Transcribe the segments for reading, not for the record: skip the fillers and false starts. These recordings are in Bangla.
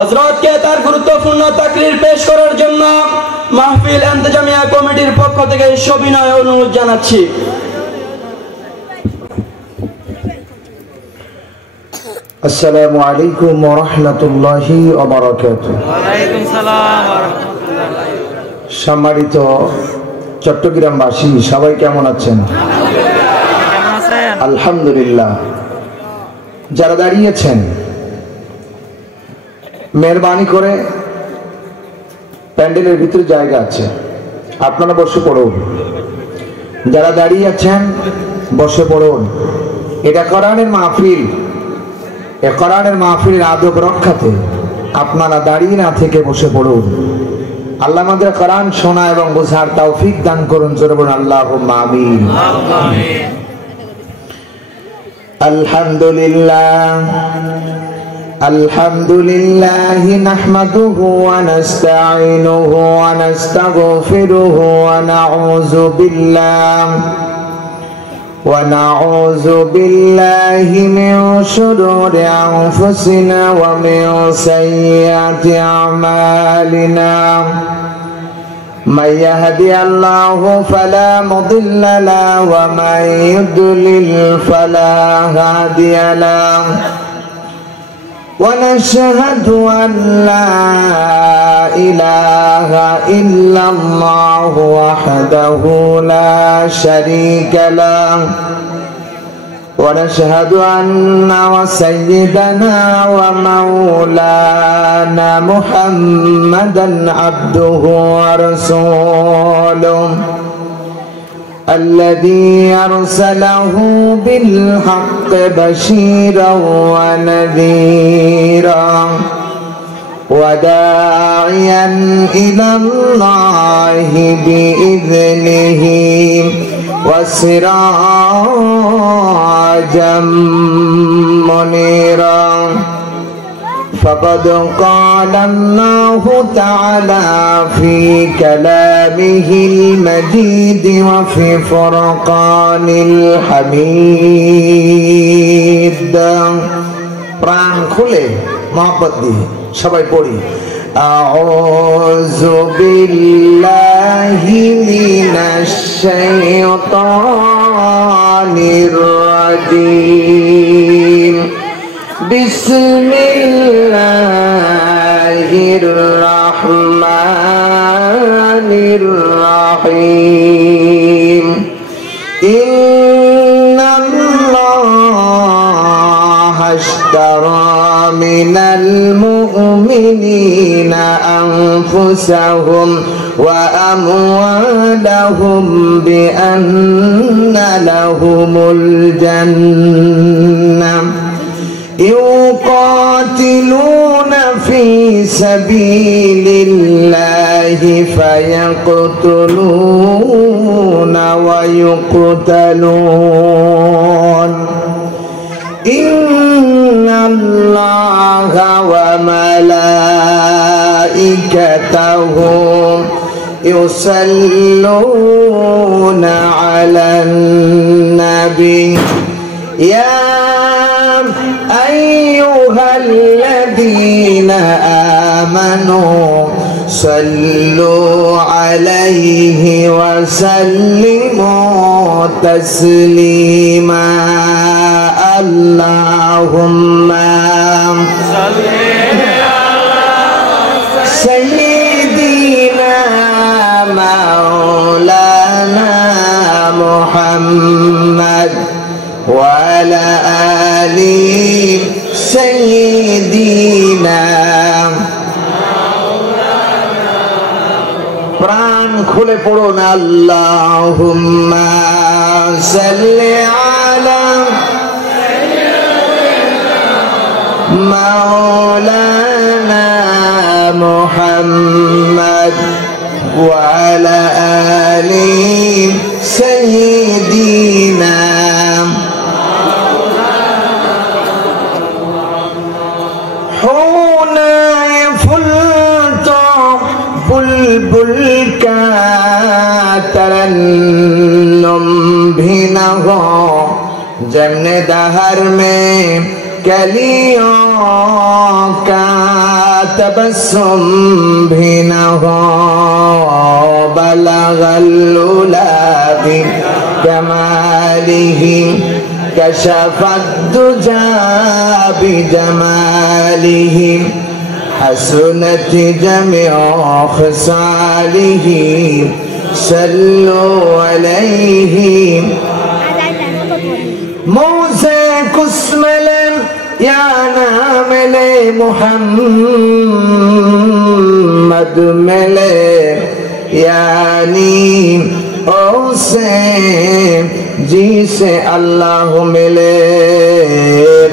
হযরতকে তার গুরুত্বপূর্ণ তাকরীর পেশ করার জন্য মাহফিল ইন্তেজামিয়া কমিটির পক্ষ থেকে সবিনয় অনুরোধ জানাচ্ছি। আসসালামু আলাইকুম ওয়া রাহমাতুল্লাহি ওয়া বারাকাতুহু। ওয়া আলাইকুম সালাম ওয়া রাহমাতুল্লাহ। সম্মানিত চট্টগ্রামবাসী সবাই কেমন আছেন? কেমন আছেন? আলহামদুলিল্লাহ। যারা দাঁড়িয়েছেন মেহরবানি করে প্যান্ডেলের ভিতরে জায়গা আছে, আপনারা বসে পড়ুন। যারা দাঁড়িয়ে আছেন বসে পড়ুন। এটা কোরআনের মাহফিল। এই কোরআনের মাহফিলের আদব রক্ষাতে আপনারা দাঁড়িয়ে না থেকে বসে পড়ুন। আল্লাহ আমাদের কোরআন শোনা এবং বোঝার তৌফিক দান করুন। জোরে বলুন আল্লাহুম্মা আমিন। আলহামদুলিল্লাহ আলহামদুলিল্লাহি নাহমাদুহু ওয়া নাস্তাঈনুহু ওয়া নাস্তাগফিরুহু ওয়া নাউযু বিল্লাহি মিন শুরুরি আনফুসিনা ওয়া মিন সাইয়্যাতি আমালিনা। من يهدي الله فلا مضل له ومن يضلل فلا هادي له ونشهد أن لا إله إلا الله وحده لا شريك له ونشهد أن سيدنا ومولانا محمدا عبده ورسوله الذي أرسله بالحق بشيرا ونذيرا وداعيا إلى الله بإذنه وسراجا منيرا فقد قال الله تعالى في كلامه المجيد وفي فرقان الحميد। প্রাণ খুলে মহব্বত দিয়ে সবাই পড়ি আউযু বিল্লাহি মিনাশ শাইতানির রাজীম। বিসমিল্লাহির রহমানির রহিম। ইন্নাল্লাহা আশতারা মিনাল মুমিনিনা আনফুসাহুম ওয়া আমওয়ালাহুম বিআন্না লাহুমুল জান্নাহ يقاتلون في سبيل الله فيقتلون ويقتلون إن الله وملائكته يصلون على النبي يا أيها الذين آمنوا صلوا عليه وسلموا تسليما اللهم صل على سيدنا مولانا محمد وعلى آل سيدنا প্রাণ খুলে পড়ুন আল্লাহুম্মা সাল্লি আলা মাওলানা মুহাম্মদ ওয়া আলা আলি সাইয়্যিদিনা। बुलबुल का तरन्नुम भी न हो जमने दहर में कलियों का तबस्सुम भी न हो बलगल उला भी कमालिही कशफत दुजा भी जमालिही हसनत जमीउ खसालिही सल्लु अलैहि मुझे कुछ मिले या ना मिले मुहम्मद मिले यानी उसे जिसे अल्लाह मिले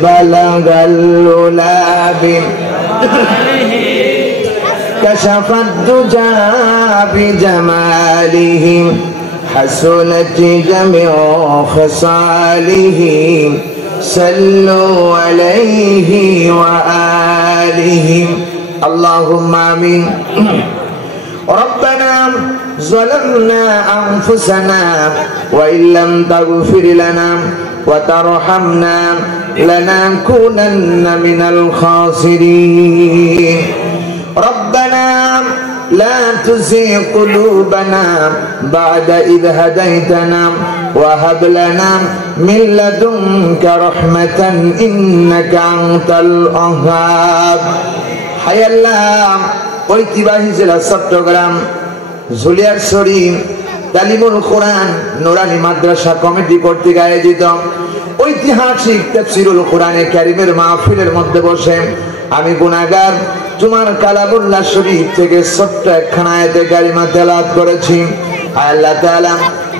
बलगल उला भी कशफत दुजा भी जमालिही हसनत जमीउ खसालिही सल्लु अलैहि व आलिहि अल्लाहुम्मा आमीन। रब्बना ज़लमना अनफुसना व इल्लम तगफिर लना व तरहमना लनकुनन्ना मिनल खासिरीन। रब्बना لا تزغ قلوبنا بعد إذ هديتنا وهب لنا من لدنك رحمة إنك أنت الوهاب। হায় আল্লাহ, ঐতিহ্যবাহী জেলা চট্টগ্রাম ঝুলিয়ার শরীফ তালিমুল কোরআন নুরানি মাদ্রাসা কমিটি কর্তৃক আয়োজিত ঐতিহাসিক তাফসীরুল কোরআনে কারীমের মাহফিলের মধ্যে বসে আমি গুনাহগার তোমার কালামুল্লাহ শরীফ থেকে ছোট্ট একখানা আয়াতে কারিমা তেলাওয়াত করেছি। আল্লাহ তাআলা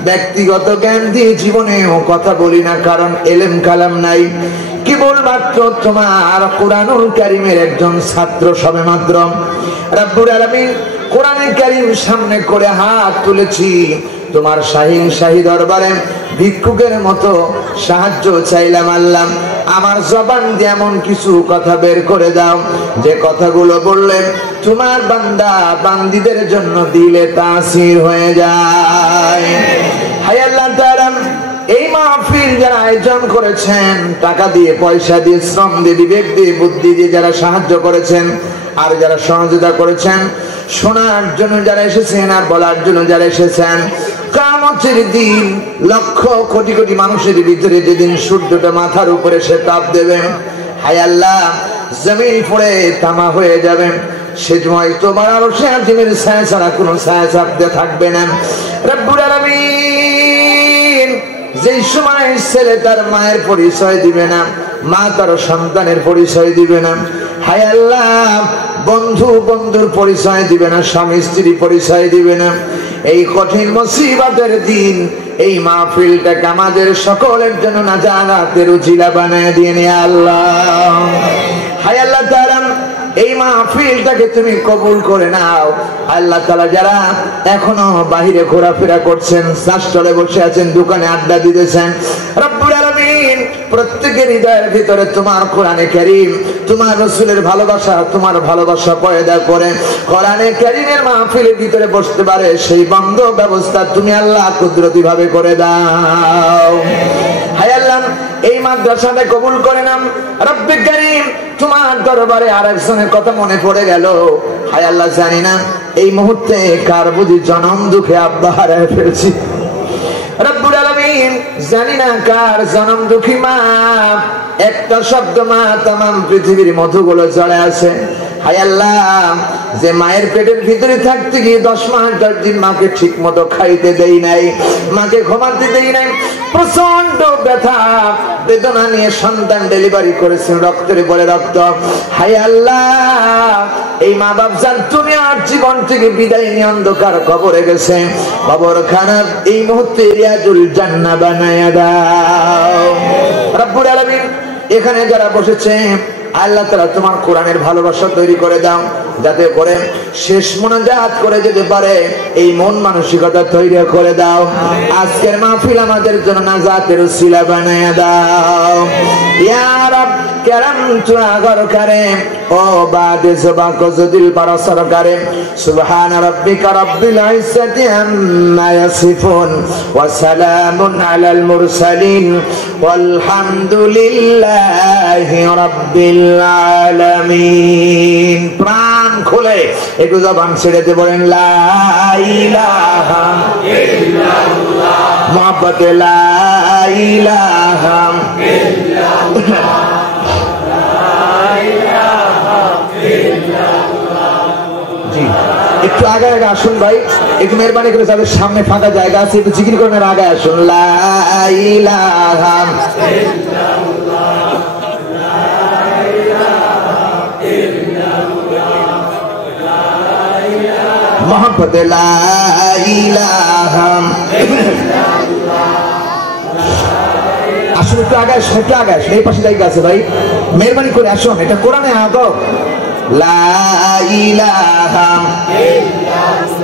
ব্যক্তিগত জ্ঞান দিয়ে জীবনেও কথা বলি না, কারণ এলেম কালাম নাই, কেবলমাত্র তোমার কোরআনুল কারীমের একজন ছাত্র সবেমাত্র। রব্বুল আলামিন কোরআনুল কারীম সামনে করে হাত তুলেছি, তোমার শাহীন শাহী দরবারে ভিক্ষুকের মতো সাহায্য চাইলাম। আল্লাহ আমার জবান দিয়ে এমন কিছু কথা বের করে দাও যে কথাগুলো বললে তোমার বান্দা বান্দীদের জন্য দিলে তাসির হয়ে যায়। হায় আল্লাহ তাআলা, এই মাহফিল যারা আয়োজন করেছেন, টাকা দিয়ে পয়সা দিয়ে শ্রম দিয়ে বিবেক দিয়ে বুদ্ধি দিয়ে যারা সাহায্য করেছেন আর যারা সহযোগিতা করেছেন, শোনার জন্য যারা এসেছেন আর বলার জন্য যারা এসেছেন, কিয়ামতের দিন লক্ষ কোটি কোটি মানুষের ভিতরে যেদিন সূর্যটা মাথার উপরে সে তাপ দেবে, হায় আল্লাহ জমিন পড়ে তামা হয়ে যাবে, সে সময় তোমার আরশে আজিমের ছায়া ছাড়া কোনো ছায়া চাপতে থাকবে না। রব্বুল আলামিন যেই সময় ছেলে তার মায়ের পরিচয় দিবে না, মা তার সন্তানের পরিচয় দিবে না, হায় আল্লাহ বন্ধু বন্ধুর পরিচয় দিবে না, স্বামী স্ত্রী পরিচয় দিবে না, এই কঠিন মুসিবতের দিন এই মাহফিলটাকে আমাদের সকলের জন্য নাজাতের উজিলা বানায় দিয়ে নে আল্লাহ। হায় আল্লাহ তাআলা, এই মাহফিলটাকে তুমি কবুল করে নাও। আল্লাহ তাআলা যারা এখনো বাহিরে ঘোরাফেরা করছেন, চাষতলে বসে আছেন, দোকানে আড্ডা দিতেছেন, রব্বুল আলামিন প্রত্যেকের হৃদয়ের ভিতরে তোমার কোরআনে কারীম, তোমার রাসূলের ভালোবাসা, তোমার ভালোবাসা পয়দা করে কোরআনে কারীমের মাহফিলের ভিতরে বসতে পারে সেই বন্ধ ব্যবস্থা তুমি আল্লাহ কুদরতি ভাবে করে দাও। হায় আল্লাহ, এই মাদ্রাসাটা কবুল করে নাও রব্বে কারীম। তোমার দরবারে আরেকজনের কথা মনে পড়ে গেল, হায় আল্লাহ জানি না এই মুহূর্তে কার বুঝি জনম দুঃখে আব্বা হারায় ফেলছি, রব্বুল আলামিন জানি না কার জনম দুঃখী মা, একটা শব্দ মা তামাম পৃথিবীর মধুগুলো জড়ে আছে। হায় আল্লাহ, যে মায়ের পেটের ভিতরে থাকতে গিয়ে 10 মাস 10 দিন মাকে ঠিক মতো খাইতে দেই নাই, মাকে ঘুমাতে দেই নাই, প্রচন্ড ব্যথা বেদনা নিয়ে সন্তান ডেলিভারি করেছেন, রক্তের পরে রক্ত। হায় আল্লাহ, এই মা বাপ যান তুমি আর জীবন থেকে বিদায় নিয়ে অন্ধকার কবরে গেছে, কবর খারাপ এই মুহূর্তে রিয়াজুল জান্নাহ বানায়া দাও। রব্বুল আলামিন এখানে যারা বসেছে আল্লাহ তাআলা তোমার কোরআনের ভালোবাসা তৈরি করে দাও, যাতে করে শেষ মুনাজাত করে যেতে পারে এই মন মানসিকতা তৈরি করে দাও। আজকের মাহফিল আমাদের জন্য নাজাতের উসিলা বানায়া দাও ইয়া রাব। کرم تو اگر کرے او بعد زبان کو زدل پر اثر کرے سبحان ربک رب العزت عما یصفون وسلام علی المرسلین والحمد لله رب العالمین প্রাণ খুলে একটু জবান ছেড়ে দিয়ে বলেন লা ইলাহা ইল্লাল্লাহ মুহাব্বত লা ইলাহা ইল্লাল্লাহ একটু আগে আগে আসুন ভাই, একটু মেহরবানি করে যাদের সামনে ফাঁকা জায়গা আছে একটু জিকির করেন, আগে আসুন লা ইলাহা মোহাম্মদ লা ইলাহা আসুন একটু আগে আসুন, একটু আগে আসুন, এই পাশে জায়গা আছে ভাই, মেহরবানি করে আসুন, এটা কোরআনে আদব লা ইলাহা ইল্লাল্লাহ